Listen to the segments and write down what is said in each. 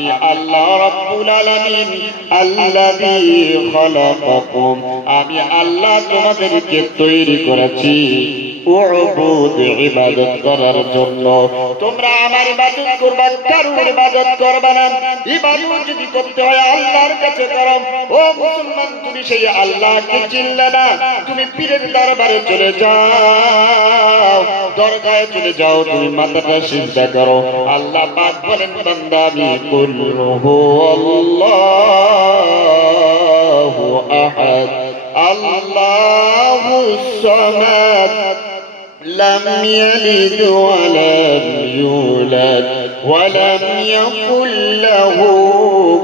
আমি আল্লাহ রাব্বুল আলামিন আল্লাযী খালাকাকুম, আমি আল্লাহ তোমাদেরকে তৈরি করেছি উবুদ ইবাদত করার জন্য। তোমরা আমার ইবাদত করবা, কারোর ইবাদত করবা না। ইবাদত যদি করতে হয় আল্লাহর কাছে করো। ও মুসলমান, তুমি সেই আল্লাহকে চিনলে না, তুমি পীরের দরবারে চলে যাও, দরগায় চলে যাও, তুমি মাথাটা সিজদা করো। আল্লাহ পাক বলেন বান্দা আমি কুল হুয়াল্লাহু আহাদ আল্লাহুস সামাদ لم يلد ولم يولد ولم يكن له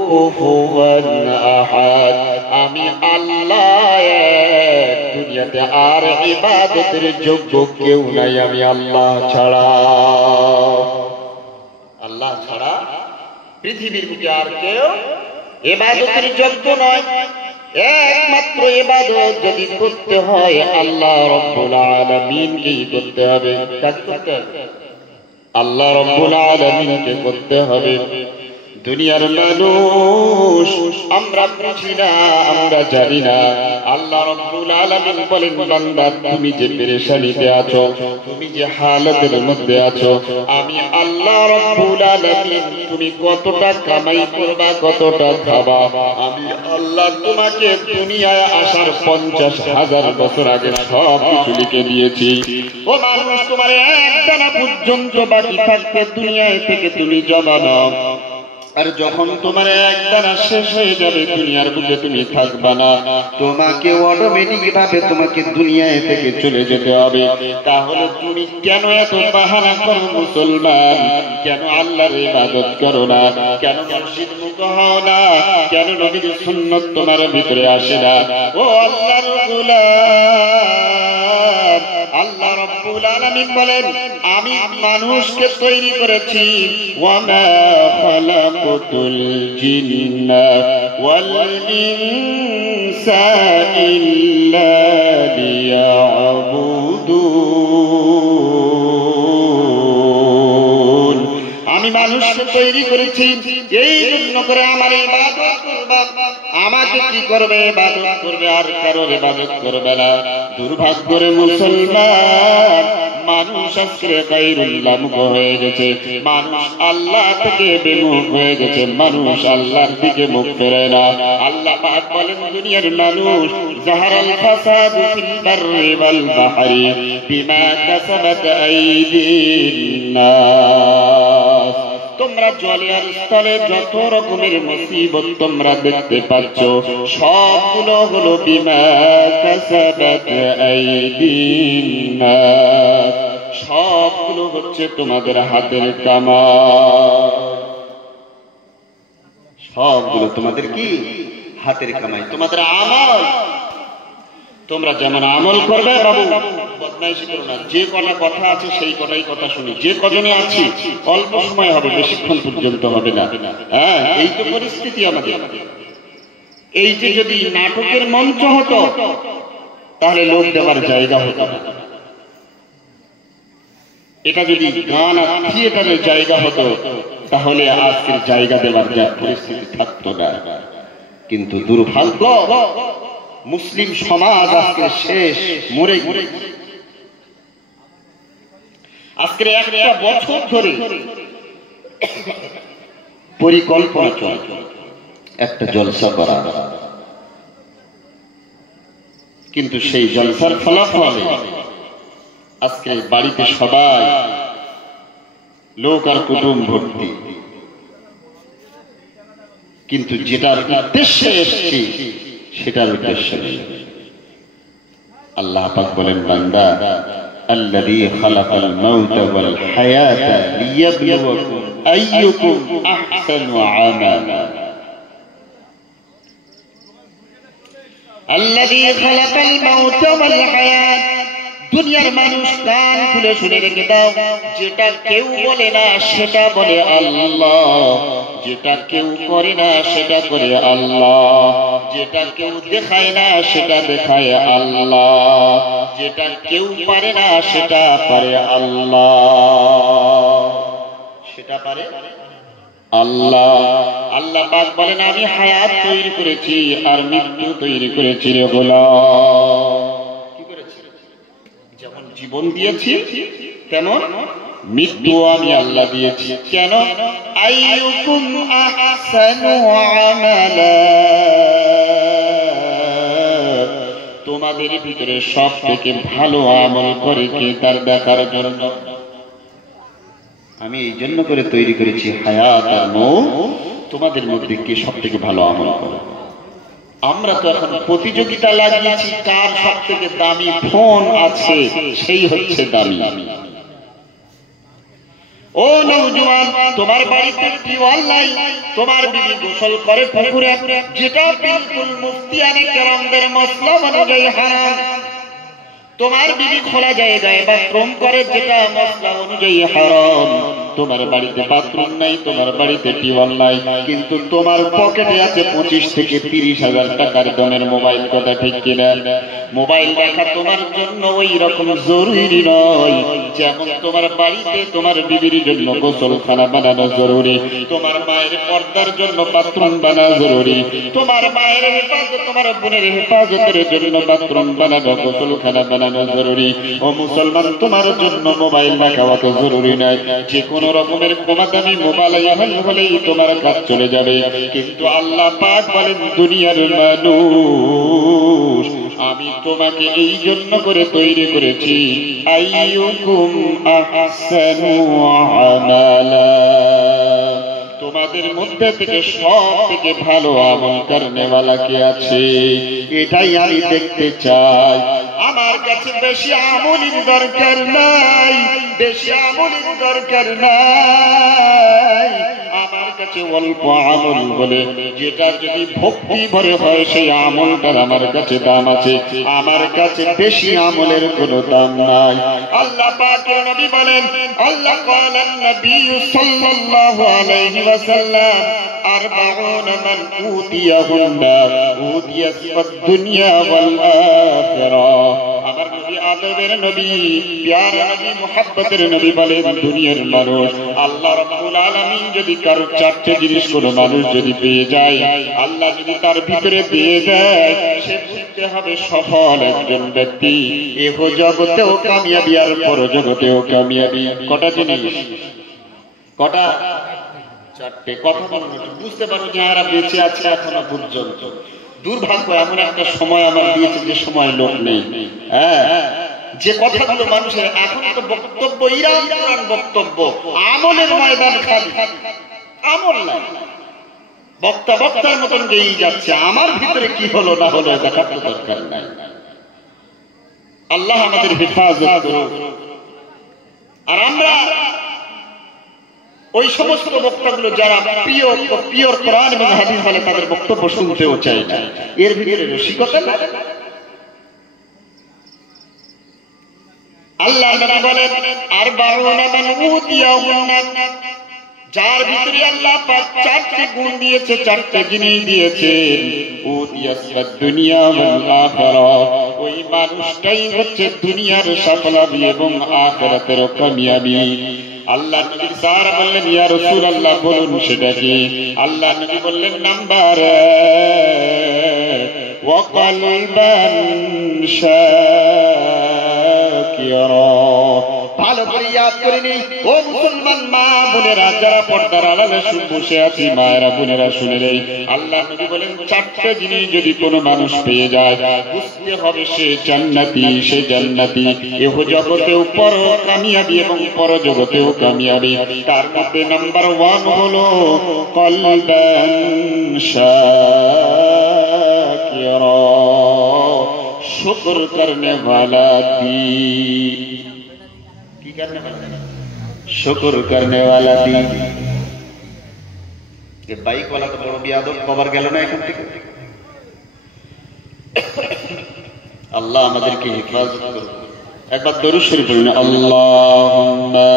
كفوا أحد আমি আল্লাহ এক, দুনিয়াতে আর ইবাদতের যোগ্য কেউ নাই আমি আল্লাহ ছাড়া। আল্লাহ ছাড়া পৃথিবীর বুকে আর কেউ ইবাদতের যোগ্য নয়। একমাত্র ইবাদত যদি করতে হয় আল্লাহ রাব্বুল আলামিনকেই করতে হবে। কাকে করতে হবে? আল্লাহ রাব্বুল আলামিনকে করতে হবে। দুনিয়ার মানুষ আমরা বুঝি না, আমরা জানি না। আল্লাহ রাব্বুল আলামিন বলেন বান্দা তুমি যে পেরেশানিতে আছো, তুমি যে হালাতের মধ্যে আছো, আমি আল্লাহ রাব্বুল আলামিন তুমি কতটা কামাই করবা, কতটা খাবা, আমি আল্লাহ তোমাকে দুনিয়ায় আসার 50,000 বছর আগে সব কিছু লিখে দিয়েছি। ও মানুষ, তোমার একদানা পর্যন্ত বাকি থাকতে দুনিয়ায় থেকে তুমি জমা নাও, আর যখন তোমার একদানা শেষ হয়ে যাবে দুনিয়ার বুকে তুমি থাকবা না, তোমাকে অটোমেটিক ভাবে তোমাকে দুনিয়ায় থেকে চলে যেতে হবে। তাহলে তুমি কেন এত বাহানা করো মুসলমান? কেন আল্লাহর ইবাদত করো না? কেন মসজিদ মুখ হও না? কেন নবীর সুন্নাত তোমার ভিতরে আসে না? ও আল্লাহর গোলাম, আল্লাহ রাব্বুল আলামিন বলেন আমি মানুষকে তৈরি করেছি ওয়ামা খালাকুতুল জিন্না ওয়াল ইনসা ইল্লা লিয়াবুদুন। আমি মানুষকে তৈরি করেছি এই জন্য করে আমার ইবাদত করবা, আমাকে কি করবে? ইবাদত করবে, আর কারোর ইবাদত করবে না। দুর্ভাগ্য রে মুসলমান, মানুষ আজকে গায়রুল্লাহ মুখ হয়ে গেছে, মানুষ আল্লাহ থেকে বিমুখ হয়ে গেছে, মানুষ আল্লাহর দিকে মুখ ফেরে না। আল্লাহ পাক বলেন দুনিয়ার মানুষ যাহারাল ফাসাদু ফিল বাররি ওয়াল বাহরি বিমা কাসাবাত আইদিন নাস। তোমরা জলে আর স্থলে যত রকমের মুসিবত তোমরা দেখতে পাচ্ছ সবগুলো হলো বিমা কাসাবাত আইদিন নাস, সবগুলো হচ্ছে তোমাদের হাতের কামাই। সবগুলো তোমাদের কি? হাতের কামাই, তোমাদের আমল। তোমরা যেমন আমল করবে বাবু, বদমাইশি করো না। যে কটা কথা আছে সেই কটাই কথা শুনি। যে কজনে আছি অল্প সময় হবে, বেশিক্ষণ পর্যন্ত হবে না। হ্যাঁ, এই তো পরিস্থিতি আমাদের। এই যে যদি নাটকের মঞ্চ হতো তাহলে লোক দেওয়ার জায়গা হতো না। এটা যদি গান আর থিয়েটারের জায়গা হতো তাহলে আজকের জায়গা দেওয়ার যা পরিস্থিতি থাকতো না। কিন্তু দুর্ভাগ্য, মুসলিম সমাজ আজকে শেষ, মরে গেছে। আজকে একটা বছর ধরে পরিকল্পনা চলে একটা জলসা করা, কিন্তু সেই জলসার ফলাফলে আজকে বাড়িতে সবাই লোক আর কুটুম ভর্তি, কিন্তু যেটার উদ্দেশ্যে এসেছি সেটার উদ্দেশ্য নেই। আল্লাহ পাক বলেন বান্দা আল্লাযী খালাকাল মাউতা ওয়াল হায়াতা লিয়াবলুয়াকুম আইয়ুকুম আহসানু আমালা। আল্লাযী খালাকাল মাউতা ওয়াল হায়াত। দুনিয়ার মানুষ কান খুলে শুনে রেখে দাও, যেটা কেউ বলে না সেটা বলে আল্লাহ, যেটা কেউ করে না সেটা করে আল্লাহ, যেটা কেউ দেখায় না সেটা দেখায় আল্লাহ, যেটা কেউ পারে না সেটা পারে আল্লাহ, সেটা পারে আল্লাহ আল্লাহ পাক বলেন আমি হায়াত তৈরি করেছি আর মৃত্যু তৈরি করেছি রে গোলাম। কি করেছি? যেমন জীবন দিয়েছি তেমন মৃত্যু আমি আল্লাহ দিয়েছি। কেন? আইয়ুকুম আহসানু আমালা, তোমাদের ভিতরে সব থেকে ভালো আমল করে কে তার দেখার জন্য আমি এই জন্য করে তৈরি করেছি হায়াত আর মৌত, তোমাদের মধ্যে কে সব থেকে ভালো আমল করে। আমরা তো এখন প্রতিযোগিতা লাগিয়েছি কার সব থেকে দামি ফোন আছে, সেই হচ্ছে দামি। ও নওজোয়ান, তোমার বাড়িতে টিউবওয়েল নাই, তোমার বিবি গোসল করে পুকুরে, যেটা বিলকুল মুফতিয়ানে কেরামদের মাসলাক অনুযায়ী হারাম। তোমার বিবি খোলা জায়গায় বাথরুম করে, যেটা মাসলাক অনুযায়ী হারাম। তোমার বাড়িতে বাথরুম নাই, তোমার বাড়িতে টিউবওয়েল নাই, কিন্তু তোমার পকেটে আছে 25 থেকে 30,000 টাকার দামের মোবাইল। কথা ঠিক কিনা? মোবাইল দেখা তোমার জন্য ওই রকম জরুরি নয় যেমন তোমার বাড়িতে তোমার বিবির জন্য গোসলখানা বানানো জরুরি, তোমার মায়ের পর্দার জন্য বাথরুম বানানো জরুরি, তোমার মায়ের হেফাজত, তোমার বোনের হেফাজতের জন্য বাথরুম বানানো, গোসলখানা বানানো জরুরি। ও মুসলমান, তোমার জন্য মোবাইল দেখা অত জরুরি নয়। যে কোনো রকমের কমাদামি মোবাইল হলেই তোমার কাজ চলে যাবে। কিন্তু আল্লাহ পাক বলেন, দুনিয়ার মানুষ, আমি তোমাকে এই জন্য করে তৈরি করেছি আইয়ুকুম আহসানু আমালা, তোমাদের মধ্যে থেকে সব থেকে ভালো আমল করনেওয়ালা কে আছে, এটাই আমি দেখতে চাই। আমার কাছে বেশি আমলের দরকার নাই, বেশি আমলের দরকার নাই। আমার কাছে অল্প আমল বলে যেটা যদি ভক্তি ভরে হয়, সেই আমলটার আমার কাছে দাম আছে। আমার কাছে বেশি আমলের কোনো দাম নাই। আল্লাহ পাকের নবী বলেন, আল্লাহ বলেন, নবী সাল্লাল্লাহু আলাইহি ওয়াসাল্লাম, আরবাউন মান উতিয়াহুন্না উতিয়াস দুনিয়া ওয়াল আখিরাহ। আমার নবী আদবের নবী, প্যারা নবী, মুহাব্বতের নবী বলেন, দুনিয়ার মানুষ, আল্লাহ রাব্বুল আলামিন যদি কারো 4টে জিনিস কোনো মানুষ যদি পেয়ে যায়, আল্লাহ যদি তার ভিতরে দিয়ে দেয়, সে বুঝতে হবে সফল একজন ব্যক্তি। এহ জগতেও কামিয়াবি আর পর জগতেও কামিয়াবি। কটা জিনিস? কটা? 4টে। কথা বলুন, বুঝতে পারো যে এরা বেঁচে আছে এখনো পর্যন্ত। দুর্ভাগ্য, এমন একটা সময় আমার দিয়েছে যে সময় লোক নেই। হ্যাঁ, যে কথাগুলো মানুষের এখন তো বক্তব্য ইরান পুরান বক্তব্য, আমলের ময়দান খালি, আমল নাই। বক্তা বক্তার মতন গেয়েই যাচ্ছে, আমার ভিতরে কি হলো না হলো দেখার তো দরকার নাই। আল্লাহ আমাদের হেফাজত করুন। আর আমরা ওই সমস্ত বক্তাগুলো যারা পিওর কোরআন এবং হাদিস বলে, তাদের বক্তব্য শুনতেও চাই না। এর ভিতরে রসিকতা না। আল্লাহ নবী বলেন, আরবাউনা মান উতিয়াহুন্না, যার ভিতরে আল্লাহ পাক 4টে গুণ দিয়েছে, 4টে জিনিস দিয়েছেন, উতিয়াস দুনিয়া ওয়াল আখিরাহ, ওই মানুষটাই হচ্ছে দুনিয়ার সাফল্য এবং আখিরাতের কামিয়াবি। আল্লাহ নবী সাহারা বললেন, ইয়া রাসূলুল্লাহ, বলুন সেটা কি? আল্লাহ নবী বললেন, নাম্বার 1, ওয়া কলবান শাকিরা। ভালো করে ইয়াদ করে নি ও মুসলমান মা বোনেরা, যারা পর্দার আড়ালে বসে আছি, মায়েরা বোনেরা শুনে নেই। আল্লাহ নবী বলেন, 4টে জিনিস যদি কোনো মানুষ পেয়ে যায়, বুঝতে হবে সে জান্নাতি, সে জান্নাতি। এহ জগতেও পর কামিয়াবি এবং পর জগতেও কামিয়াবি। তার মধ্যে নাম্বার 1 হলো কলবান শাকিরা, শুকর করনে वाला দিল। কি করনে वाला? শুকর করনে वाला দিল। ये বাইক वाला তো বড় বিয়াদব, খবর গেল না এখান থেকে। আল্লাহ আমাদেরকে হেফাজত করুন। একবার দরুদ শরীফ পড়ুন, আল্লাহুম্মা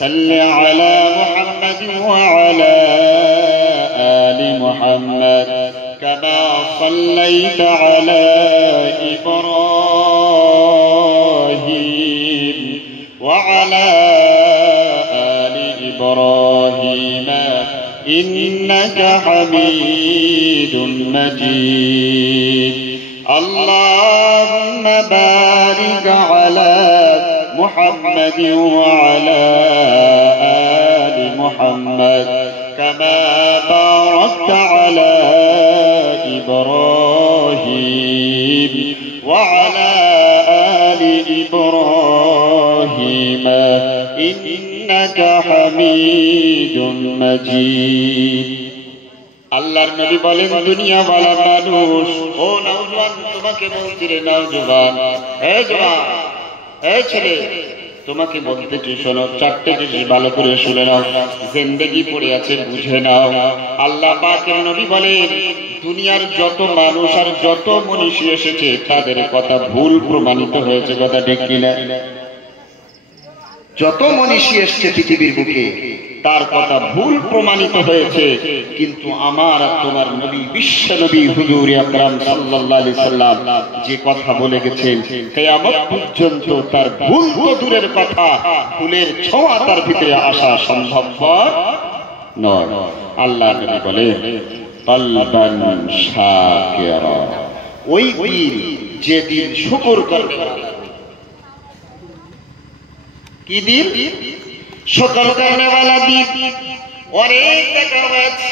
সাল্লি আলা মুহাম্মাদ ওয়া আলা আলি মুহাম্মাদ কামা সাল্লাইতা আলা ইব্রাহিম ওয়া আলা আলি إبراهيم إنك حميد مجيد اللهم بارك على محمد وعلى آل محمد كما باركت على إبراهيم وعلى آل إبراهيم إنك حميد مجيد আল্লাহর নবী বলেন দুনিয়া वाला মানুষ ও নওজোয়ান তোমাকে বলছি রে নওজোয়ান এই জওয়ান এই ছেলে তোমাকে বলতেছি শোনো চারটি জিনিস ভালো করে শুনে নাও জিন্দেগি পড়ে আছে বুঝে নাও আল্লাহ পাকের নবী বলেন দুনিয়ার যত মানুষ আর যত মনীষী এসেছে তাদের কথা ভুল প্রমাণিত হয়েছে কথা ঠিক কিনা যত মনীষী এসেছে পৃথিবীর বুকে তার কথা ভুল প্রমাণিত হয়েছে কিন্তু আমার তোমার নবী বিশ্ব নবী হুজুর আকরাম সাল্লাল্লাহু আলাইহি সাল্লাম যে কথা বলে গেছেন কিয়ামত পর্যন্ত তার ভুল তো দূরের কথা ভুলের ছোঁয়া তার ভিতরে আসা সম্ভব নয় আল্লাহ নবী বলেন কলবান শাকিরা ওই দিন যে দিন শুকর করবে কি দিন শুকর করনে वाला দিন ওরে দেখা হয়েছে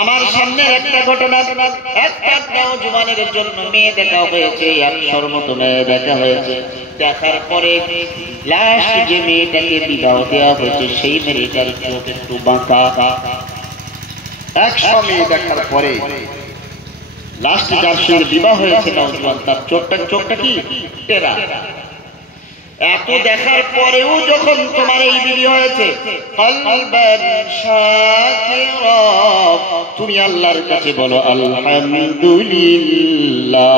আমার সামনে একটা ঘটনা একটা নওজোয়ানের জন্য মেয়ে দেখা হয়েছে 100 মতো মেয়ে দেখা হয়েছে দেখার পরে লাস্ট যে মেয়েটাকে বিবাহ দেওয়া হয়েছে সেই মেয়েটার চোখ একটু বাঁকা 100 মেয়ে দেখার পরে লাস্ট যার সঙ্গে বিবাহ হয়েছে নওজোয়ান তার চোখটা কি টেরা এত দেখার পরেও যখন তোমার এই বিয়ে হয়েছে কলবান শাকিরা তুমি আল্লাহর কাছে বলো আলহামদুলিল্লাহ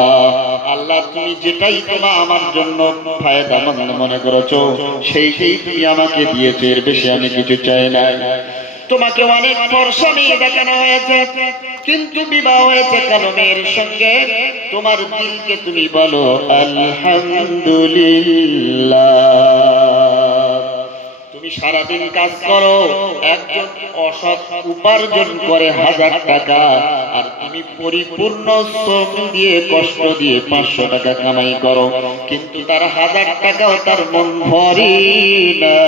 আল্লাহ তুমি যেটাই তোমা আমার জন্য ফায়দামন্দ মনে করেছো সেইটাই তুমি আমাকে দিয়েছো এর বেশি আমি কিছু চাই না তোমাকে অনেক ফর্সা মেয়ে দেখানো হয়েছে কিন্তু বিবাহ হয়েছে কালো মেয়ের সঙ্গে তোমার দিলকে তুমি বলো আলহামদুলিল্লাহ তুমি সারাদিন কাজ করো একজন অসৎ উপার্জন করে 1000 টাকা আর তুমি পরিপূর্ণ শ্রম দিয়ে কষ্ট দিয়ে 500 টাকা কামাই করো কিন্তু তার 1000 টাকাও তার মন ভরে না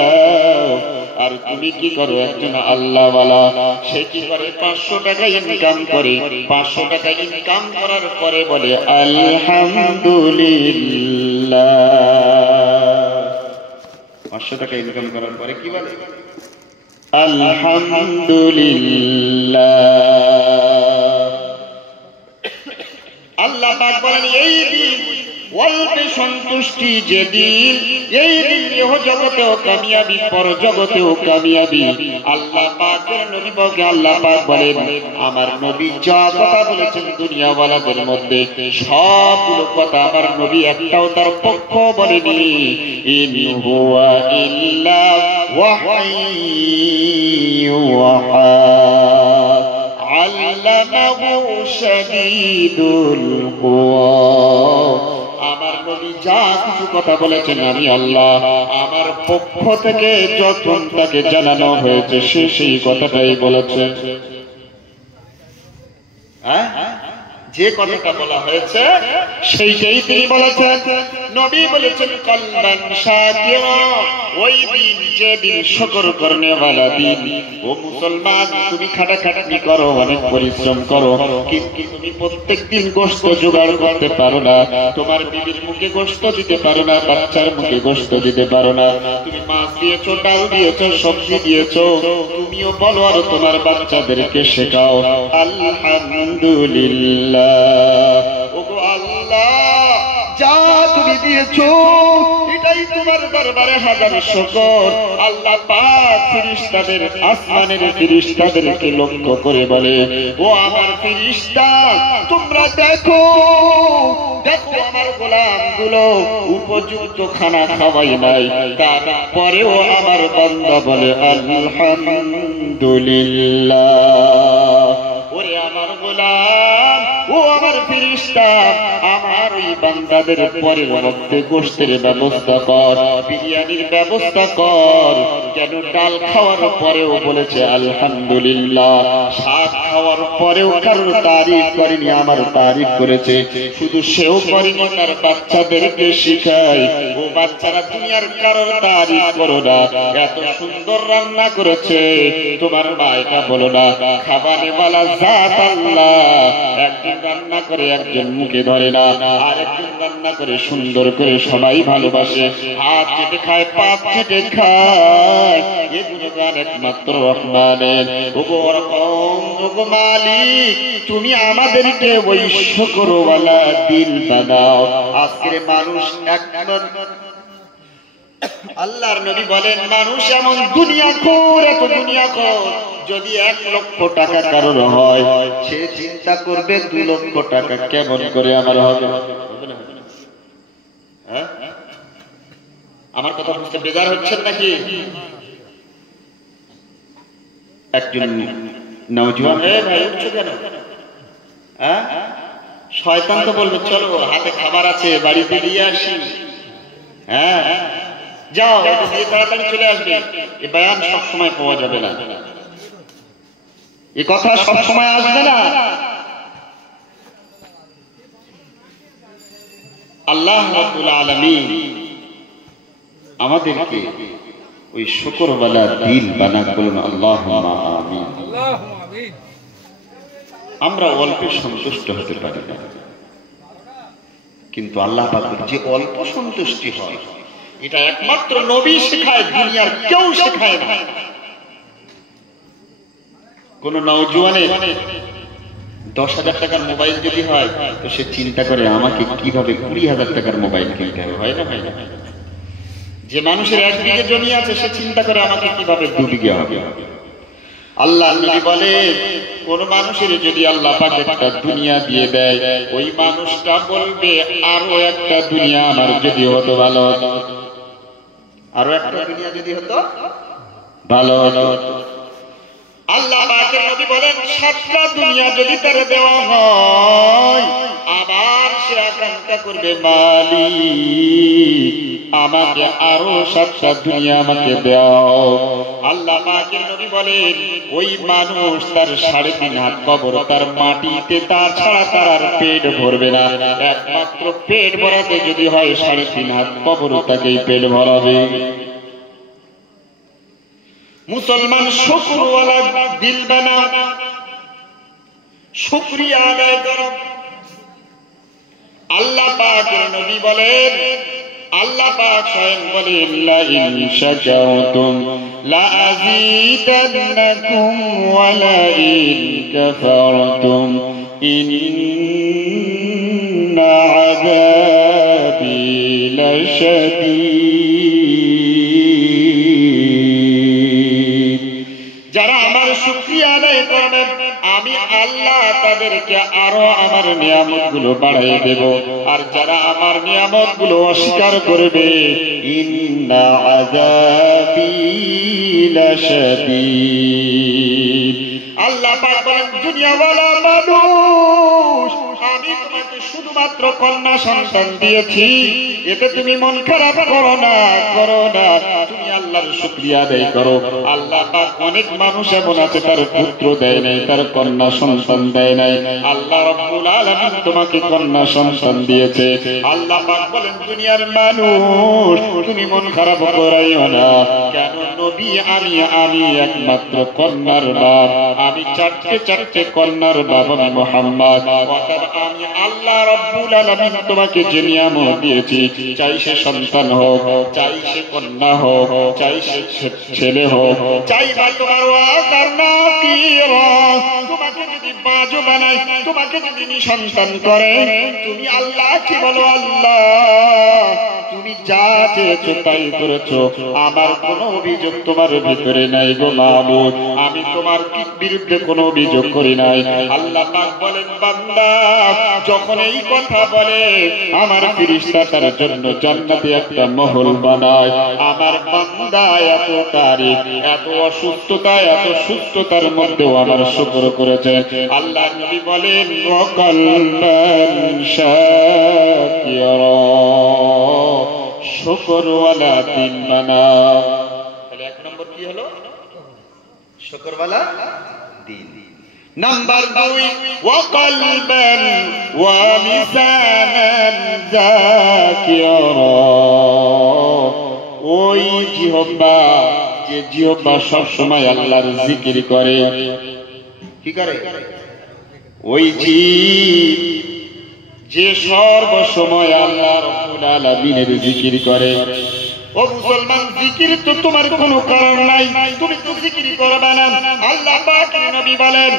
আর তুমি কি করো একজন আল্লাহ ওয়ালা সে কি করে 500 টাকা ইনকাম করে 500 টাকা ইনকাম করার পরে বলে আলহামদুলিল্লাহ 500 টাকা ইনকাম করার পরে কি বলে আলহামদুলিল্লাহ আল্লাহ পাক বলেন এই দিন অল্পে সন্তুষ্টি যেদিন এই দিন ইহ জগতেও কামিয়াবি পর জগতেও কামিয়াবি আল্লাহ পাকের নবী বলকে আল্লাহ পাক বলেন আমার নবী যা কথা বলেছেন দুনিয়াওয়ালাদের মধ্যে সবগুলো কথা আমার নবী একটাও তার পক্ষ বলেনি ইন হুয়া ইল্লা ওয়াহয়ু ওয়াহা আল্লামাহু শাদীদুল কুওয়া আমার নবী যা কিছু কথা বলেছেন আমি আল্লাহ আমার পক্ষ থেকে যখন তাকে জানানো হয়েছে সে সেই কথাটাই বলেছে হ্যাঁ যে কথাটা বলা হয়েছে সেইটাই তিনি বলেছেন নবী বলেছেন কলবান শাকিরা ওই দিন যে দিন শুকর করনে वाला দিন ও মুসলমান তুমি খাটাখাটনি করো অনেক পরিশ্রম করো কিন্তু তুমি প্রত্যেকদিন গোশত জোগাড় করতে পারো না তোমার বিবির মুখে গোশত দিতে পারো না বাচ্চার মুখে গোশত দিতে পারো না তুমি মাছ দিয়েছো ডাল দিয়েছো সবজি দিয়েছো তুমিও বলো আর তোমার বাচ্চাদেরকে শেখাও আলহামদুলিল্লাহ ওগো আল্লাহ যা তুমি দিয়েছো এটাই তোমার দরবারে হাজার শুকর আল্লাহ পাক ফেরেশতাদের আসমানের ফেরেশতাদেরকে লক্ষ্য করে বলে ও আমার ফেরেশতা তোমরা দেখো আমার গোলামগুলো উপযুক্ত খানা খাওয়াই নাই তারপরেও আমার বান্দা বলে আলহামদুলিল্লাহ ওরে আমার গোলাম ও আমার ফেরেশতা আমার ওই বান্দাদের পরের মধ্যে গোশতের ব্যবস্থা কর, বিরিয়ানির ব্যবস্থা কর। কেন ডাল খাওয়ার পরেও বলেছে আলহামদুলিল্লাহ, শাক খাওয়ার পরেও কারোর তারিফ করেনি, আমার তারিফ করেছে। শুধু সেও করেনি, তার বাচ্চাদেরকে শিখায়, ও বাচ্চারা দুনিয়ার কারোর তারিফ করো না, এত সুন্দর রান্না করেছে তোমার মা, এটা বলো না। খাবারে বালা জাত আল্লাহ, একজন রান্না করে একজন মুখে ধরে না, আর একজন রান্না করে সুন্দর করে সবাই ভালোবাসে, হাত চেটে খায়, পাপ চেটে খায়। এ গুণগান একমাত্র রহমানের। ওগো রকম, ওগো মালিক, তুমি আমাদেরকে ওই শুকরওয়ালা দিল বানাও। আজকের মানুষ একবার, আল্লাহর নবী বলেন, মানুষ এমন দুনিয়াখোর, এত দুনিয়াখোর, যদি 1 লক্ষ টাকা কারোর হয়, সে চিন্তা করবে 2 লক্ষ টাকা কেমন করে আমার হবে। হ্যাঁ, আমার কথা বুঝতে বেজার হচ্ছেন নাকি? একজন নওজোয়ান, ভাই উঠছো কেন? হ্যাঁ, শয়তান তো বলবে চলো হাতে খাবার আছে, বাড়িতে দিয়ে আসি। হ্যাঁ, যাও তাড়াতাড়ি চলে আসবে। এই বয়ান সব সময় পাওয়া যাবে না, এই কথা সব সময় আসবে না। আল্লাহ রাব্বুল আলামিন আমাদেরকে ওই শুকরওয়ালা দিল বানাক, বলুন আল্লাহুম্মা আমিন। আমরা অল্পে সন্তুষ্ট হতে পারি না, কিন্তু আল্লাহ পাকের যে অল্প সন্তুষ্টি হয়, এটা একমাত্র নবী শেখায়, দুনিয়ার কেউ শেখায় না। কোন নওজোয়ানের 10,000 টাকার মোবাইল যদি হয়, তো সে চিন্তা করে আমাকে কিভাবে 20,000 টাকার মোবাইল কিনতে হবে, হয় না? হয় না? যে মানুষের 1 বিঘে জমি আছে, সে চিন্তা করে আমাকে কিভাবে 2 বিঘে হবে। আল্লাহ নবী বলে, কোন মানুষের যদি আল্লাহ পাক একটা দুনিয়া দিয়ে দেয়, ওই মানুষটা বলবে আরো একটা দুনিয়া আমার যদি হতো ভালো হতো, আরো একটা দুনিয়া যদি হতো ভালো হতো। আল্লাহ পাকের নবী বলেন, 7টা দুনিয়া যদি তার দেওয়া হয়, আবার সে আকাঙ্ক্ষা করবে, মালিক আমাকে আরো 7টা দুনিয়া আমাকে দাও। আল্লাহ পাকের নবী বলেন, ওই মানুষ তার 3.5 হাত কবর, তার মাটিতে, তার ছাড়া তার আর পেট ভরবে না। একমাত্র পেট ভরাতে যদি হয় 3.5 হাত কবর, তাকেই পেট ভরাবে। মুসলমান শুকরওয়ালা দিল বানাও, শুকরিয়া আদায় করো। আল্লাহ পাকের নবী বলেন, আল্লাহ পাক স্বয়ং বলেন, লা ইন শাকারতুম লা আযীদান্নাকুম ওয়া লা ইন কাফারতুম ইন্না আযাবী লাশাদীদ। যারা আমার শুকরিয়া আদায় করবে, আমি আল্লাহ তাদেরকে আরো আমার নিয়ামতগুলো বাড়িয়ে দেব। আর যারা আমার নিয়ামতগুলো অস্বীকার করবে, ইন্না আযাবী লাশাদীদ। আল্লাহ পাক বলেন, দুনিয়াওয়ালা মানুষ, আমি তোমাকে শুধুমাত্র কন্যা সন্তান দিয়েছি, এতে তুমি মন খারাপ করো না, করো না, তুমি আল্লাহর শুকরিয়া আদায় করো। আল্লাহ পাক, অনেক মানুষ এমন আছে তার পুত্র দেয় নাই, তার কন্যা সন্তান দেয় নাই, আল্লাহ রাব্বুল আলামিন তোমাকে কন্যা সন্তান দিয়েছে। আল্লাহ পাক বলেন, দুনিয়ার মানুষ তুমি মন খারাপ করাইও না। কেন? নবী আমি একমাত্র কন্যার বাপ, আমি 4টে কন্যার বাপ, আমি মুহাম্মদ। অর্থাৎ আমি আল্লাহ রাব্বুল আলামিন তোমাকে যে নিয়ামত দিয়েছি, চাই সে সন্তান হোক, চাই সে কন্যা হোক, চাই সে ছেলে হোক, চাই বা তোমার ওয়াকার নাকিরা, তোমাকে যদি বাজো বানায়, তোমাকে যদি নিঃসন্তান করে, তুমি আল্লাহ কি বলো? আল্লাহ তুমি যা চেয়েছো তাই করেছো, আমার কোনো অভিযোগ তোমার ভিতরে নাই গো মাবুদ, আমি তোমার বিরুদ্ধে কোনো অভিযোগ করি নাই। আল্লাহ পাক বলেন বান্দা যখন এই কথা বলে আমার ফেরেশতা তার জন্য জান্নাতে একটা মহল বানায়। আমার বান্দা এত তারিফ, এত অসুস্থতা, এত সুস্থতার মধ্যেও আমার শুকর করেছে। আল্লাহ নবী বলেন ওয়াকালবান শাকিরা, শুকরওয়ালা দিন বানাও। তাহলে এক নম্বর কি হলো? শুকরওয়ালা দিন। নাম্বার 2 ওয়াকালবান ওয়া লিসানান যাকিরা, ওই জিহ্বা, যে জিহ্বা সব সময় আল্লাহর জিকির করে। কি করে? ওই জিহ্বা যে সর্ব সময় আল্লাহ রাব্বুল আলামিনের জিকির করে। ও মুসলমান, জিকির তো তোমার কোনো কারণ নাই, তুমি তো জিকির করবে না। আল্লাহ পাকের নবী বলেন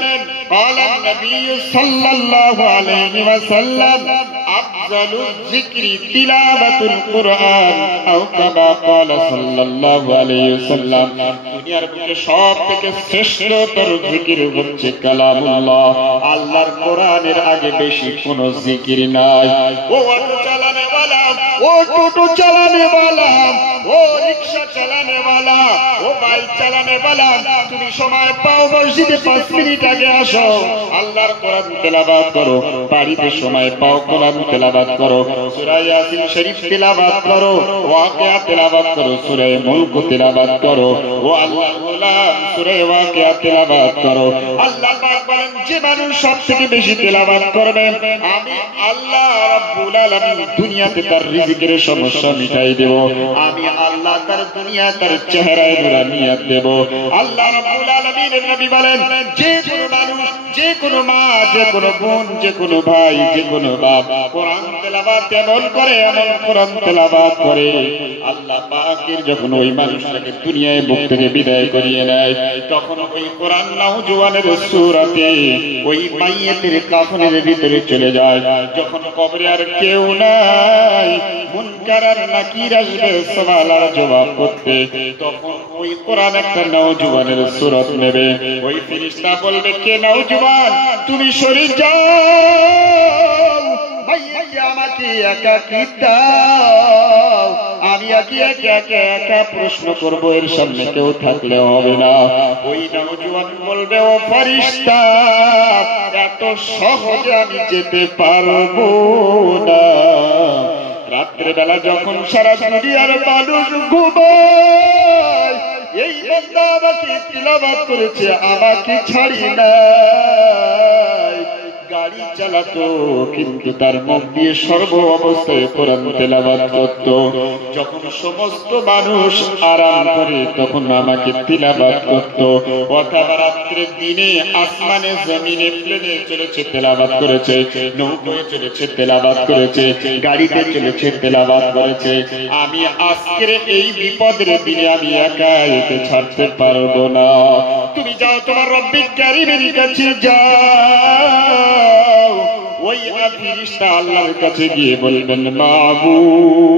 ক্বালা নবী সাল্লাল্লাহু আলাইহি ওয়াসাল্লাম আফজালুয যিকরি তিলাওয়াতুল কুরআন আও কামা ক্বালা সাল্লাল্লাহু আলাইহি ওয়াসাল্লাম, দুনিয়ার বুকে সবথেকে শ্রেষ্ঠতর জিকির হচ্ছে কালামুল্লাহ। আল্লাহর কোরআনের আগে বেশি কোনো জিকির নাই। ও অটো চালানে वाला, ও টোটো চালানে वाला, ও রিকশা চালানে वाला, ও বাইক চালানে वाला, তুমি সময় পাও মসজিদে 5 মিনিট আগে আসো, আল্লাহর কোরআন তেলাওয়াত করো। বাড়িতে সময় পাও কোরআন তেলাওয়াত করো, সূরা ইয়াসিন শরীফ তেলাওয়াত করো, ওয়াকিয়া তেলাওয়াত করো, সূরা মুলক তেলাওয়াত করো। ও আল্লাহর গোলাম, সূরা ওয়াকিয়া তেলাওয়াত করো। আল্লাহ পাক বলেন যে মানুষ সবথেকে বেশি তেলাওয়াত করবে আমি আল্লাহ রাব্বুল আলামিন দুনিয়াতে তার রিজিকের সমস্যা মিটাই দেব। আমি আল্লাহ তার দুনিয়া তার চেহারায় নুরানিয়াত দেব। আল্লাহ রাব্বুল আলামিনের নবী বলেন যে কোনো মানুষ, যে কোনো মা, যে কোনো বোন, যে কোনো ভাই, যে কোনো বাপ কোরআন তেলাওয়াত এমন করে, এমন কোরআন তেলাওয়াত করে, আল্লাহ পাকের যখন ওই মানুষটাকে দুনিয়ায় বুক থেকে বিদায় করিয়ে নেয়, তখন ওই কোরআন নওজোয়ানের সূরাতে ওই মাইয়াতের কাফনের ভিতরে চলে যায়। যখন কবরে আর কেউ নাই, মুনকার আর নাকির আসবে সওয়াল আর জবাব করতে, তখন ওই কোরআন একটা নওজোয়ানের সূরত নেবে। ওই ফেরেশতা বলবে কে নওজোয়ান, তুমি সরে যাও, ভাইয়া আমাকে একা কি দাও, আমি একা প্রশ্ন করব, এর সামনে কেউ থাকলে হবে না। ওই নওজোয়ান বলবে ও ফেরেশতা এত সহজে আমি যেতে পারবো না। রাত্রে বেলা যখন সারা দুনিয়ার মানুষ ঘুমায়, এই বান্দা আমাকে তিলাওয়াত করেছে, আমাকে ছাড়ি নাই। গাড়ি চালাতো কিন্তু তার মুখ দিয়ে সর্ব অবস্থায় কোরআন তেলাওয়াত করত। যখন সমস্ত মানুষ আরাম করে তখন আমাকে তিলাওয়াত করত। অথবা রাত্রে দিনে আসমানে জমিনে প্লেনে চলেছে তেলাওয়াত করেছে, নৌকায় চলেছে তেলাওয়াত করেছে, গাড়িতে চলেছে তেলাওয়াত করেছে। আমি আজকের এই বিপদের দিনে আমি একা একে ছাড়তে পারবো না। তুমি যাও তোমার রব্বিক কারীমের কাছে যাও। ওই ফেরেশতা আল্লাহর কাছে গিয়ে বলবেন মাবুদ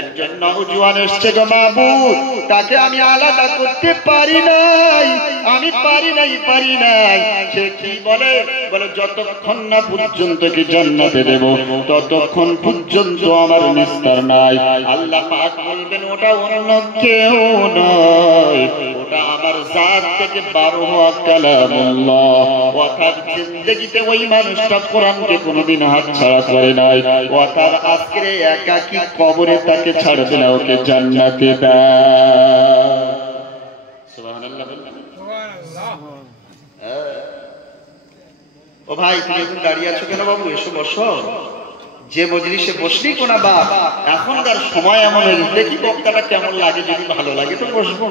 একজন নওজোয়ান এসেছে গো মাবুদ, তাকে আমি আলাদা করতে পারি নাই, আমি পারি নাই। সে কি বলে? বলে যতক্ষণ না পর্যন্ত কি জান্নাতে দেব ততক্ষণ পর্যন্ত আমার নিস্তার নাই। আল্লাহ পাক বলবেন ওটা অন্য কেউ নয়, ওটা আমার জাত থেকে বার হওয়া কালামুল্লাহ। অর্থাৎ জিন্দেগিতে ওই মানুষটা কোরআনকে কোনোদিন হাতছাড়া করে নাই, অর্থাৎ আজকের একাকী কবরে তাকে ছাড়বে না, ওকে জান্নাতে দাও। সুবহানাল্লাহ। ও ভাই তুমি এখন দাঁড়িয়ে আছো কেন বাবু? এসো বসো। যে মজলিসে বসলি কোনা বাপ, এখনকার সময় এমন হয়েছে, দেখি বক্তাটা কেমন লাগে, যদি ভালো লাগে তো বসবো।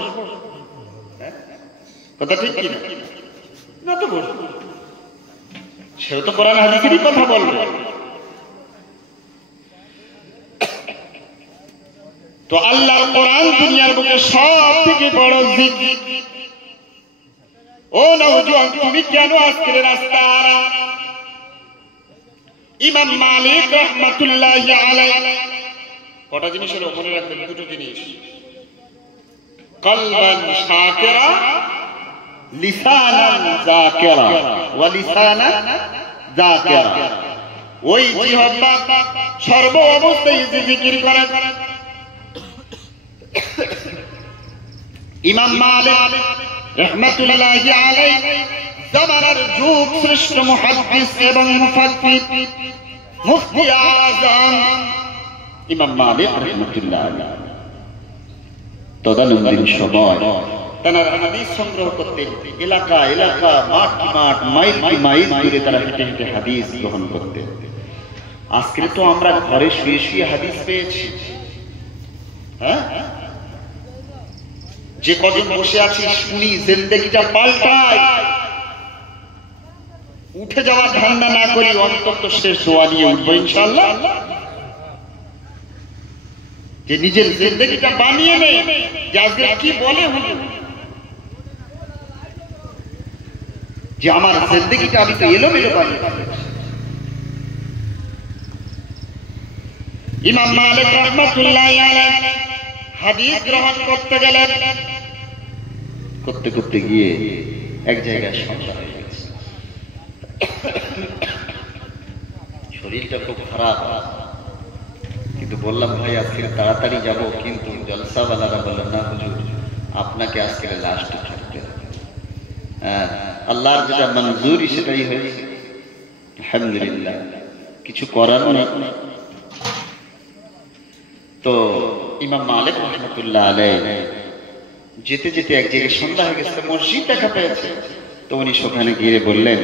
কথা ঠিক কি না? তো বসবো, সেও তো কোরআন হাদিসেরই কথা বলবে। তো আল্লাহর কোরআন দুনিয়ার বুকে সব থেকে বড় জিকির। ও নওজোয়ান তুমি কেন আজকের রাস্তা ইমাম মালিক রাহমাতুল্লাহি আলাইহি কটা জিনিস হলো মনে রাখবেন, দুটো জিনিস, কলবান শাকিরা লিসানান যাকিরা ওয়া লিসানান যাকিরা। ওই জিহ্বা সর্ব অবস্থায় যে জিকির করে। ইমাম মালিক রাহমাতুল্লাহি আলাইহি জামানার যুগ শ্রেষ্ঠ মুহাদ্দিস এবং মুফাক্কির মুফতি আযম ইমাম মালিক রাহমাতুল্লাহি আলাইহি তদানীন্তন সময় তারা হাদিস সংগ্রহ করতেন, এলাকা এলাকা, মাঠ মাঠ, মাইল মাইল দূরে তারা হেঁটে হেঁটে হাদিস গ্রহণ করতেন। আজকে তো আমরা ঘরে শুয়ে শুয়ে হাদিস পেয়েছি। হ্যাঁ, যে কজন বসে আছি শুনি, জিন্দেগিটা পাল্টায়, উঠে যাওয়ার ধান্দা না করি, অন্তত শেষ দোয়া নিয়ে উঠবো ইনশাআল্লাহ, যে নিজের জিন্দেগিটা বানিয়ে নেই যে আজকে কি বলে হুজুর, যে আমার জিন্দেগিটা আমি তো এলোমেলো বানিয়ে। ইমাম মালিক রাহমাতুল্লাহি আলাইহি হাদিস গ্রহণ করতে গেলেন, করতে করতে গিয়ে এক জায়গায় সমস্যা হয়ে গেছে, শরীরটা খুব খারাপ, কিন্তু বললাম ভাই আজকে তাড়াতাড়ি যাব, কিন্তু জলসাওয়ালারা বললেন না হুজুর আপনাকে আজকে লাস্ট থাকতে হবে। হ্যাঁ, আল্লাহর যেটা মঞ্জুরি সেটাই হয়েছে, আলহামদুলিল্লাহ, কিছু করার নেই। তো ইমাম মালিক রাহমাতুল্লাহ আলাইহি যেতে যেতে এক জায়গায় সন্ধ্যা হয়ে গেছে, মসজিদ দেখা পেয়েছে। তো উনি সেখানে গিয়ে বললেন,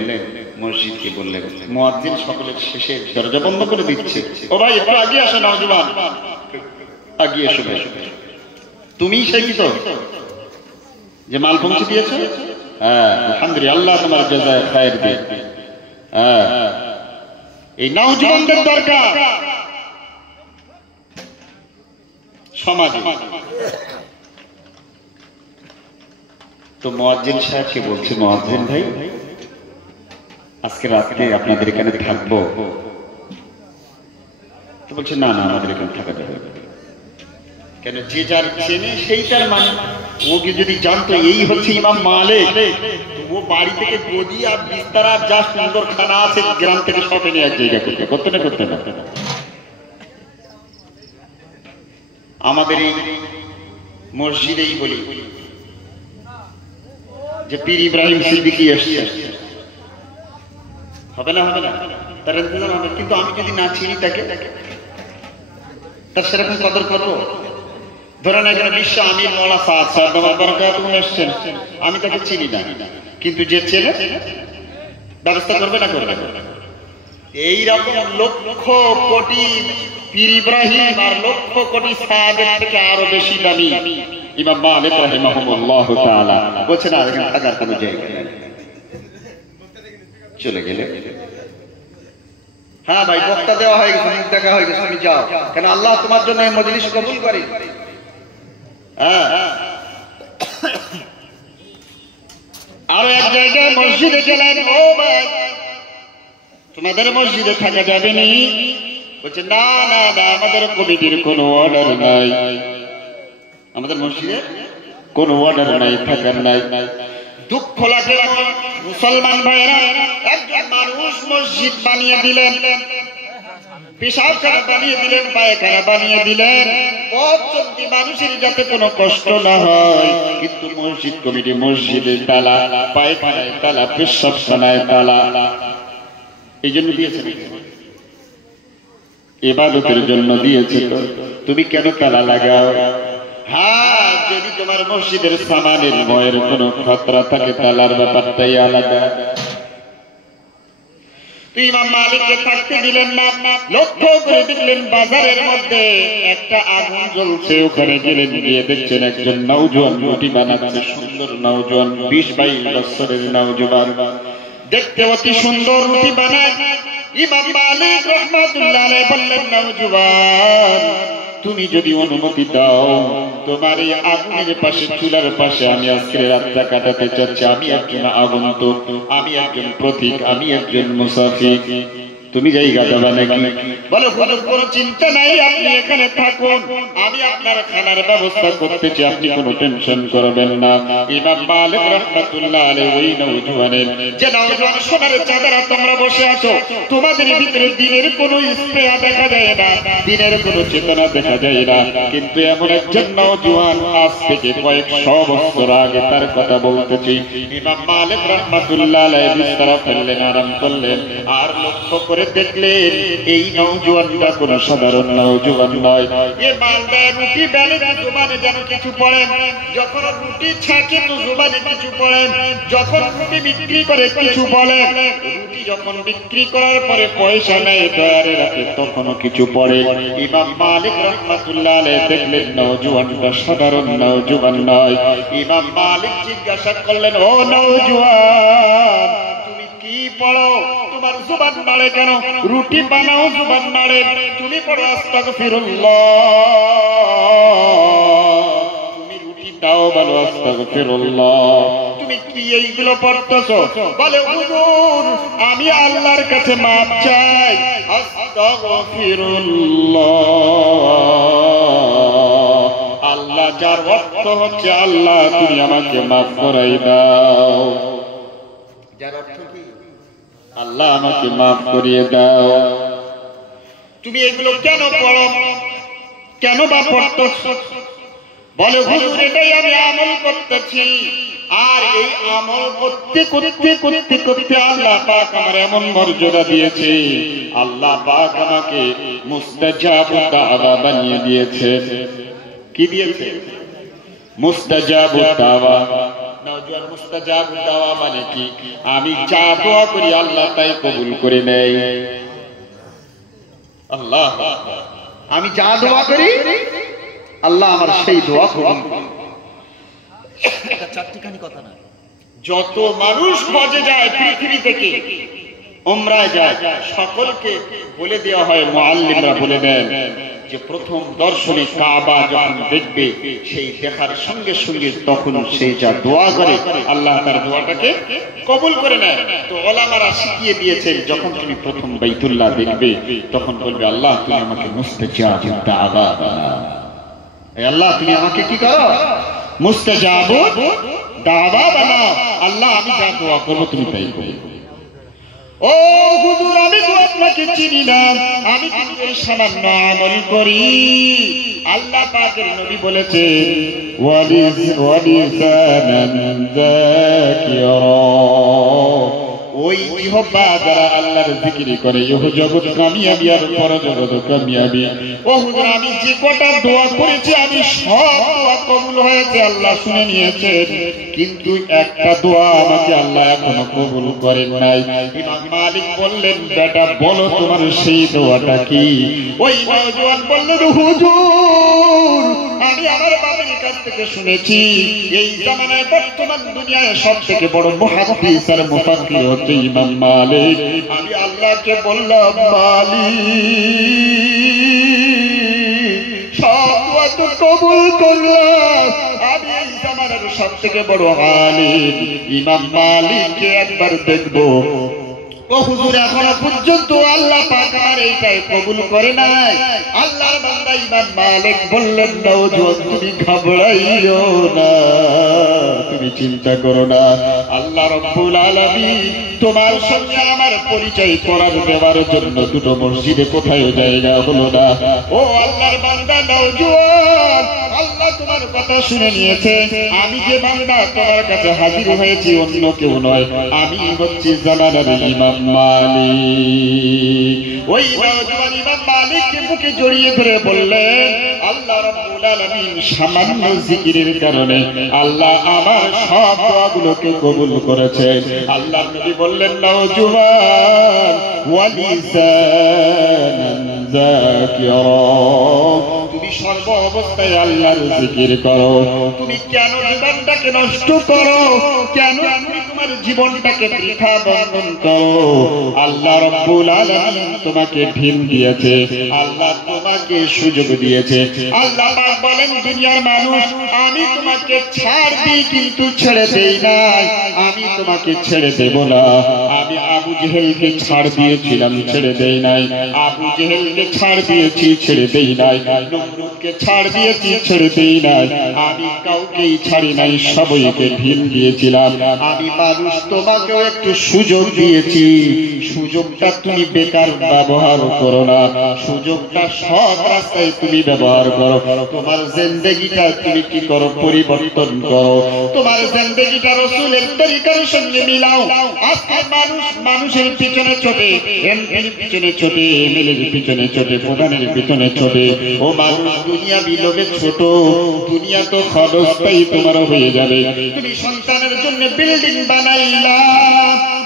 মসজিদকে বললেন, মুয়াজ্জিন সকলের শেষে দরজা বন্ধ করে দিচ্ছে, ও ভাই একটু আগে আসো, নওজোয়ান আগে এসো, তুমিই সেই কি তো যে মাল পৌঁছে দিয়েছো? হ্যাঁ, আলহামদুলিল্লাহ, আল্লাহ তোমার জাযায়ে খায়ের দিক। হ্যাঁ, এই নওজোয়ানদের দরকার সমাজে। তো মুয়াজ্জিন সাহেবকে বলছে, মুয়াজ্জিন ভাই আজকে রাতে আপনাদের এখানে থাকবো? তো বলছে না না, আমাদের এখানে থাকা যাবে না। কেন? যে যার চেনে সেই তার মানে। ওকে যদি জানতো এই হচ্ছে ইমাম মালিক, ও বাড়ি থেকে গদি আর বিস্তার আর যা সুন্দর খানা আছে গ্রাম থেকে সব এনে এক জায়গা করতে না করতে না। আমাদের এই মসজিদেই বলি যে পীর ইব্রাহিম সিদ্দিকী এসছে, হবে না? হবে না, তার ইন্তজাম হবে। কিন্তু আমি যদি না চিনি তাকে, তার সেরকম কদর করবো? ধরেন এখানে বিশ্ব আমির মওলানা সাদ বারাকাতুহু এসছেন, আমি তাকে চিনি না, কিন্তু যে চেনে ব্যবস্থা করবে না করবে না? এইরকম লক্ষ কোটি পীর ইব্রাহিম আর লক্ষ কোটি সাহাবের থেকে আরো বেশি দামি ইমাম মালিক রাহিমাহুল্লাহু তাআলা বলছেন আর এখানে থাকার কোনো জায়গা নেই, চলে গেলে। হ্যাঁ ভাই, বক্তা দেওয়া হয়ে গেছে, মুখ দেখা হয়ে গেছে, তুমি যাও। কেন? আল্লাহ তোমার জন্য এই মজলিস কবুল করে। হ্যাঁ, আরো এক জায়গায় মসজিদে গেলেন, ও ভাই তোমাদের মসজিদে থাকা যাবে নি? বলছে না না না, আমাদের কমিটির কোনো অর্ডার নাই, আমাদের মসজিদে কোনো অর্ডার নাই, থাকার নাই। দুঃখ লাগে মুসলমান ভাইরা, একজন মানুষ মসজিদ বানিয়ে দিলেন, পেশাবখানা বানিয়ে দিলেন, পায়খানা বানিয়ে দিলেন, পথচলতি মানুষের যাতে কোনো কষ্ট না হয়, কিন্তু মসজিদ কমিটি মসজিদে তালা, পায়খানায় তালা, পেশাবখানায় তালা, এই জন্য দিয়েছে, ইবাদতের জন্য দিয়েছে। তো তুমি কেন তালা লাগাও? হ্যাঁ, যদি তোমার মসজিদের সামানের ভয়ের কোনো খতরা থাকে, তালার ব্যাপারটাই আলাদা। ইমাম মালিককে থাকতে দিলেন না, লক্ষ্য করে দেখলেন বাজারের মধ্যে একটা আগুন জ্বলছে, ওখানে গেলেন, গিয়ে দেখছেন একজন নওজোয়ান রুটি বানাচ্ছে, সুন্দর নওজোয়ান, 20-22 বছরের নওজোয়ান, দেখতে অতি সুন্দর রুটি বানায়। ইমাম মালিক রাহমাতুল্লাহ আলাইহি বললেন, নওজোয়ান তুমি যদি অনুমতি দাও, তোমার এই আগুনের পাশে, চুলার পাশে আমি আজকে রাতটা কাটাতে চাচ্ছি। আমি একজন আগন্তুক, আমি একজন প্রতীক, আমি একজন মুসাফির। তুমি জায়গা দেবা নাকি? বলে হুজুর কোনো চিন্তা নাই, আপনি এখানে থাকুন, আমি আপনার খানার ব্যবস্থা করতেছি, আপনি কোনো টেনশন করবেন না। ইমাম মালিক রাহমাতুল্লাহ আলাইহি ওই নওজোয়ানের, যে নওজোয়ান সোনার চাঁদেরা তোমরা বসে আছো, তোমাদের ভিতরে দিনের কোনো স্পৃহা দেখা যায় না, দিনের কোনো চেতনা দেখা যায় না, কিন্তু এমন একজন নওজোয়ান আজ থেকে কয়েকশো বছর আগে তার কথা বলতেছি। ইমাম মালিক রাহমাতুল্লাহ আলাইহি বিছানা ফেললেন, আরাম করলেন, আর লক্ষ্য করে দেখলেন এই নওজোয়ানটা কোনো সাধারণ নওজোয়ান নয়। এ মালদা রুটি বেলে জুবানে যেন কিছু পড়ে, যখন রুটি ছাকে তো জুবানে কিছু পড়ে, যখন রুটি বিক্রি করে কিছু বলে, রুটি যখন বিক্রি করার পরে পয়সা নেয় দয়ারে রাখে তখনও কিছু পড়ে। ইমাম মালিক রাহমাতুল্লাহ আলাইহি দেখলেন নওজোয়ানটা সাধারণ নওজোয়ান নয়। ইমাম মালিক জিজ্ঞাসা করলেন, ও নওজোয়ান, তুমি কি পড়ো? তোমার জুবান নাড়ে কেন? রুটি বানাও জুবান নাড়ে, তুমি পড়ো আস্তাগফিরুল্লাহ, তুমি রুটি দাও বলো আস্তাগফিরুল্লাহ, তুমি কি এইগুলো পড়তেছো? বলে হুজুর আমি আল্লাহর কাছে মাপ চাই, আস্তাগফিরুল্লাহ। আল্লাহ যার অর্থ হচ্ছে আল্লাহ তুমি আমাকে মাফ করাই দাও, যার অর্থ কি আল্লাহ আমাকে মাফ করিয়ে দাও। তুমি এগুলো কেন পড়ো, কেন বা পড়তেছো? বলে হুজুর এটাই আমি আমল করতেছি, আর এই আমল করতে করতে করতে করতে আল্লাহ পাক আমার এমন মর্যাদা দিয়েছে, আল্লাহ পাক আমাকে মুস্তাজাবুদ দাওয়া বানিয়ে দিয়েছে। কি দিয়েছে? মুস্তাজাবুদ দাওয়া। নওজোয়ান মুস্তাজাবুদ দাওয়া মানে কি? আমি যা দোয়া করি আল্লাহ তাই কবুল করে নেয়। আল্লাহ, আমি যা দোয়া করি আল্লাহ আমার সেই দোয়া কবুল করে। এটা চারটিখানি কথা না। যত মানুষ হজে যায় পৃথিবী থেকে, উমরায় যায়, সকলকে বলে দেওয়া হয়, মুআল্লিমরা বলে দেন যে প্রথম দর্শনে কাবা যখন দেখবে, সেই দেখার সঙ্গে সঙ্গে তখন সে যা দোয়া করে আল্লাহ তার দোয়াটাকে কবুল করে নেয়। তো ওলামারা শিখিয়ে দিয়েছেন, যখন তুমি প্রথম বাইতুল্লাহ দেখবে তখন বলবে আল্লাহ তুমি আমাকে মুস্তাজাবুদ দাওয়া বানাও, আল্লাহ তুমি আমাকে কি করো? মুস্তাজাবুদ দাওয়া বানাও। আল্লাহ আমি যা দোয়া করবো তুমি তাই করো। ও হুজুর আমি তো আপনাকে চিনি না, আমি কিন্তু এই সামান্য আমল করি। আল্লাহ পাকের নবী বলেছেন ওয়ালিসানান যাকিরা, ওই ইহবা যারা আল্লাহর জিকির করে ইহ জগৎ কামিয়াবি আর পরজগৎ কামিয়াবি। ও হুজুর আমি যে কটা দোয়া করেছি আমি সব দোয়া কবুল হয়েছে, আল্লাহ শুনে নিয়েছেন, কিন্তু একটা দোয়া আমাকে আল্লাহ এখনো কবুল করেন নাই। ইমাম মালিক বললেন বেটা বলো তোমার সেই দোয়াটা কি? ওই নওজোয়ান বললেন হুজুর আমি আমার বাবার কাছ থেকে শুনেছি এই জামানায় বর্তমান দুনিয়ায় সবথেকে বড় মুহাদ্দিস আর মুফাক্কির হচ্ছে ইমাম মালিক। আমি আল্লাহকে বললাম মালিক সব দোয়া তো কবুল করলাম, আমি এই জামানার সবথেকে বড় আলিম ইমাম মালিককে একবার দেখবো। ও হুজুর এখনো পর্যন্ত আল্লাহ পাক আমার এইটাই কবুল করে নাই। আল্লাহর বান্দা ইমাম মালিক বললেন নওজোয়ান তুমি ঘাবড়াইও না, তুমি চিন্তা করো না, আল্লাহ রাব্বুল আলামিন তোমার সঙ্গে আমার পরিচয় করার দেওয়ার জন্য দুটো মসজিদে কোথায় জায়গা হলো না। ও আল্লাহর বান্দা নওজোয়ান আল্লাহ তোমার কথা শুনে নিয়েছে, আমি যে বান্দা তোমার কাছে হাজির হয়েছি অন্য কেউ নয়, আমি হচ্ছি জামানার ইমাম মালিক। ওই নওজোয়ান ইমাম মালিককে বুকে জড়িয়ে ধরে বললেন আল্লাহ রাব্বুল আলামিন সামান্য জিকিরের কারণে আল্লাহ আমার সব দোয়াগুলোকে কবুল করেছেন। আল্লাহর নবী বললেন নওজোয়ান ওয়ালিসানান যাকিরা, তুমি সর্ব অবস্থায় আল্লাহর জিকির করো, তুমি কেন জীবনটাকে নষ্ট করো, কেন তুমি তোমার জীবনটাকে বৃথা বন্ধন করো, আল্লাহ রাব্বুল আলামিন তোমাকে ঢিল দিয়েছে, আল্লাহ তোমাকে সুযোগ দিয়েছে। আল্লাহ পাক বলেন, দুনিয়ার মানুষ, আমি তোমাকে ছাড় দিই কিন্তু ছেড়ে দেই নাই, আমি তোমাকে ছেড়ে দেব না। আমি আবু জেহেলকে ছাড় দিয়েছিলাম, ছেড়ে দেই নাই। আবু জেহেলকে ছাড় দিয়েছি, ছেড়ে দেই নাই। নমরুদকে ছাড় দিয়েছি, ছেড়ে দেই নাই। আমি কাউকেই ছাড়ি নাই, সবাইকে ঢিল দিয়েছিলাম। আমি মানুষ তোমাকেও একটু সুযোগ দিয়েছি, সুযোগটা তুমি বেকার ব্যবহার করো না, সুযোগটা সৎ রাস্তায় তুমি ব্যবহার করো। তোমার জিন্দেগিটা তুমি কি করো, পরিবর্তন করো, তোমার জিন্দেগিটা রাসূলের তরিকার সঙ্গে মিলাও। আজকে মানুষ মানুষের পিছনে ছোটে, এমপির পিছনে ছোটে, এমএলএর পিছনে ছোটে, প্রধানের পিছনে ছোটে। ও মানুষ, দুনিয়া বিলোভে ছোট, দুনিয়া তো ক্ষণস্থায়ী তোমার হয়ে যাবে। তুমি সন্তানের জন্য বিল্ডিং বানাইলা,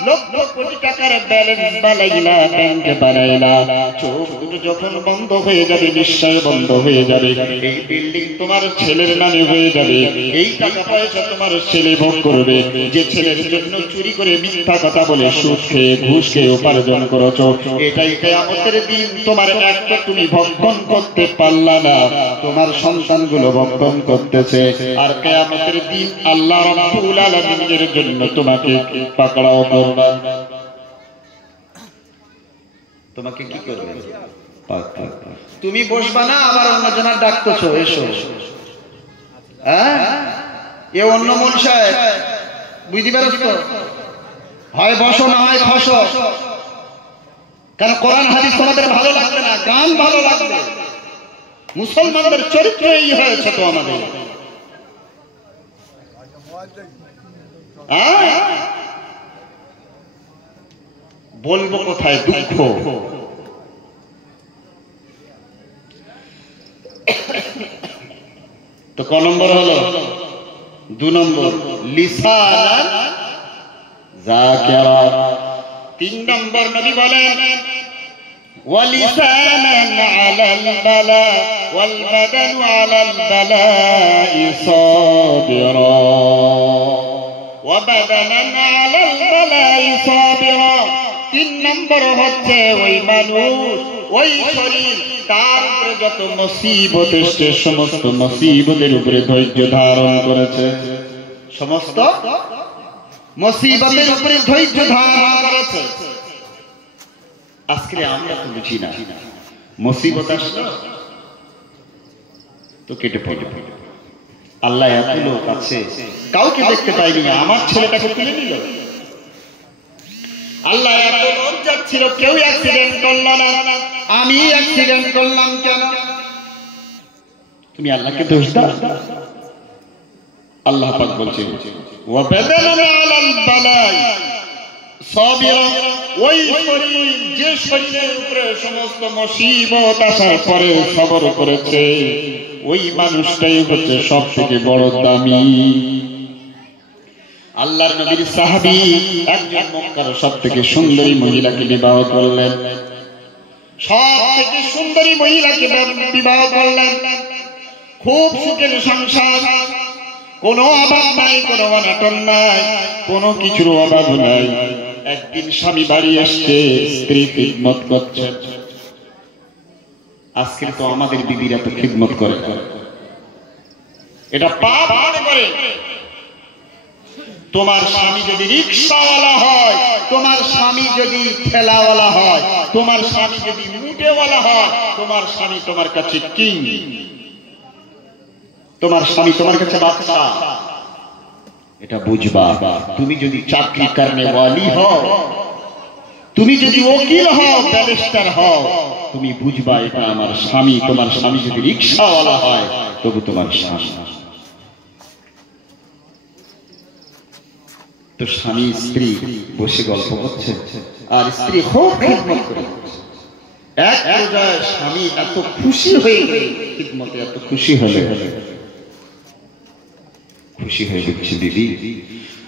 লক্ষ কোটি টাকার ব্যালেন্স বানাইলা, ব্যাংক বানাইলা, চোখ দুটো যখন বন্ধ হয়ে যাবে, নিশ্চয় বন্ধ হয়ে যাবে, এই বিল্ডিং তোমার ছেলের নামে হয়ে যাবে। এই টাকা পয়সা তোমার ছেলে ভোগ করবে, যে ছেলের জন্য চুরি করে মিথ্যা কথা বলে সুদ খেয়ে ঘুষ খেয়ে উপার্জন করেছো। এটাই কিয়ামতের দিন তোমার একটা তুমি ভক্ষণ করতে পারলা না, তোমার সন্তানগুলো ভক্ষণ করতেছে। আর কিয়ামতের দিন আল্লাহ রাব্বুল আলামিনের জন্য তোমাকে পাকড়াও করবে, তোমাকে কি করবে, তুমি বসবা না, আবার অন্যজনের ডাকতেছো, এসো। হ্যাঁ, এ অন্য মনসা বুঝতে পারছ তো, হয় বসো না হয় খসো। কারণ কোরআন হাদিস তোমাদের ভালো লাগবে না, গান ভালো লাগবে। মুসলমানদের চরিত্র এই হয়েছে তো আমাদের। বলবো কোথায় দুঃখ। তো ক নম্বর হলো, 2 নম্বর লিসানান যাকিরা। 3 নম্বর নবী বলেন, ওয়ালিসানান আলাল বালা ওয়াল বাদানু আলাল বালাই সাবিরা ওয়া বাদানান আলাল বালাই সাবিরা। 3 নম্বর হচ্ছে ওই মানুষ, ওই শরীর, তার উপরে যত মুসিবত এসেছে, সমস্ত মুসিবতের উপরে ধৈর্য ধারণ করেছে, সমস্ত মুসিবতের উপরে ধৈর্য ধারণ করেছে। আজকে আমরা তো বুঝি না, মুসিবত আসলো তো কেটে পড়ে। আল্লাহ এত লোক আছে, কাউকে দেখতে পাইনি, আমার ছেলেটাকে তুলে নিল। আল্লাহ এত লোক যাচ্ছিল, কেউ অ্যাক্সিডেন্ট করল না, আমি অ্যাক্সিডেন্ট করলাম কেন? তুমি আল্লাহকে দোষ দাও। আল্লাহ পাক বলছেন, ওয়া বাদালানা আলাল বালাই সাবিরা। ওই শরীর, যে শরীরের উপরে সমস্ত মুসিবত আসার পরে সবর করেছে, ওই মানুষটাই হচ্ছে সবথেকে বড় দামি। আল্লাহর নবীর সাহাবী একজন মক্কার সবথেকে সুন্দরী মহিলাকে বিবাহ করলেন, সবথেকে সুন্দরী মহিলাকে বিবাহ করলেন। খুব সুখের সংসার, কোনো অভাব নাই, কোনো অনটন নাই, কোনো কিছুর অভাব নাই। একদিন স্বামী বাড়ি এসছে, স্ত্রী খিদমত করছে। আজকে তো আমাদের বিবিরা তো খিদমত করে, এটা পাপ মনে করে। তোমার স্বামী যদি রিকশাওয়ালা হয়, তোমার স্বামী যদি ঠেলাওয়ালা হয়, তোমার স্বামী যদি মুটেওয়ালা হয়, তোমার স্বামী তোমার কাছে কিং, তোমার স্বামী তোমার কাছে বাদশা। এটা বুঝবা। তুমি যদি চাকরি করনে ওয়ালি হও, তুমি যদি ওকিল হও, ব্যারিস্টার হও, তুমি বুঝবা এটা আমার স্বামী। তোমার স্বামী যদি রিকশাওয়ালা হয়, তবু তোমার স্বামী। তো স্বামী স্ত্রী বসে গল্প করছে, আর স্ত্রী খুব খিদমত করে। এক পর্যায়ে স্বামী এত খুশি হয়ে গেল, খিদমতে এত খুশি হয়ে বলছে, দিদি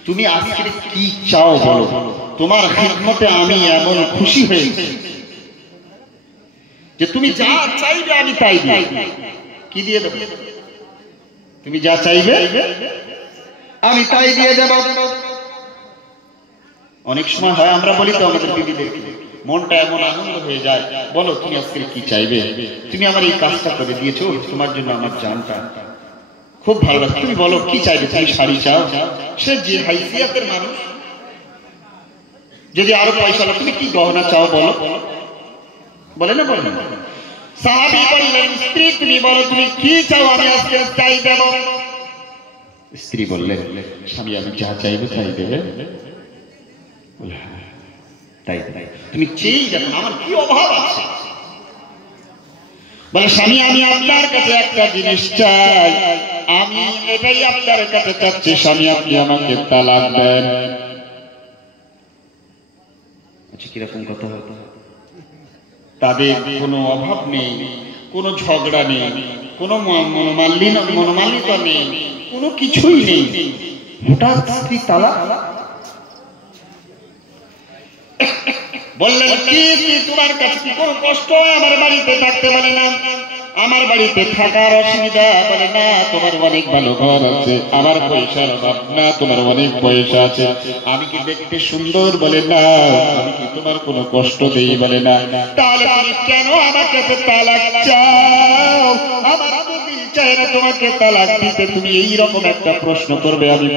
তুমি আজকে কি চাও বলো, তোমার খিদমতে আমি এমন খুশি হয়েছি যে তুমি যা চাইবে আমি তাই দিই। কি দিয়ে দেব? তুমি যা চাইবে আমি তাই দিয়ে দেব। অনেক সময় হয় আমরা বলি তো আমাদের বিবিদেরকে, মনটা এমন আনন্দ হয়ে যায়, বলো তুমি আজকে কি চাইবে, তুমি আমার এই কাজটা করে দিয়েছো, তোমার জন্য আমার জানটা খুব ভালো লাগে, তুমি বলো কি চাইবে, তুমি শাড়ি চাও, সে যে হাইসিয়াতের মানুষ, যদি আরো পয়সা হলো তুমি কি গহনা চাও বলো, বলে না বলে না। সাহাবী বললেন স্ত্রী তুমি বলো তুমি কি চাও আমি আজকে চাই দেব। স্ত্রী বললেন স্বামী আমি যা চাইবো তাই দেবে, তাই তুমি চেয়েই দেখো আমার কি অভাব আছে। বলে স্বামী আমি আপনার কাছে একটা জিনিস চাই, আমি এটাই আপনার কাছে চাচ্ছি স্বামী আপনি আমাকে তালাক দেন। আচ্ছা কিরকম কথা হতো, তাদের কোনো অভাব নেই, কোনো ঝগড়া নেই, কোনো মনোমালিন্যতা নেই, কোনো কিছুই নেই, হঠাৎ স্ত্রী তালাক। বললেন কি তোমার কাছে কি কোনো কষ্ট আমার বাড়িতে থাকতে পারে না, আমার বাড়িতে থাকার অসুবিধা, বলে না তোমার অনেক ভালো ঘর আছে, আমার পয়সার অভাব না, তোমার অনেক পয়সা আছে, আমি কি দেখতে সুন্দর, বলে না, আমি কি তোমার কোনো কষ্ট দেই, বলে না, তাহলে তুমি কেন আমার কাছে তালাক চাও, আমার তো দিল চায় না তোমাকে তালাক দিতে, তুমি এইরকম একটা প্রশ্ন করবে, আমি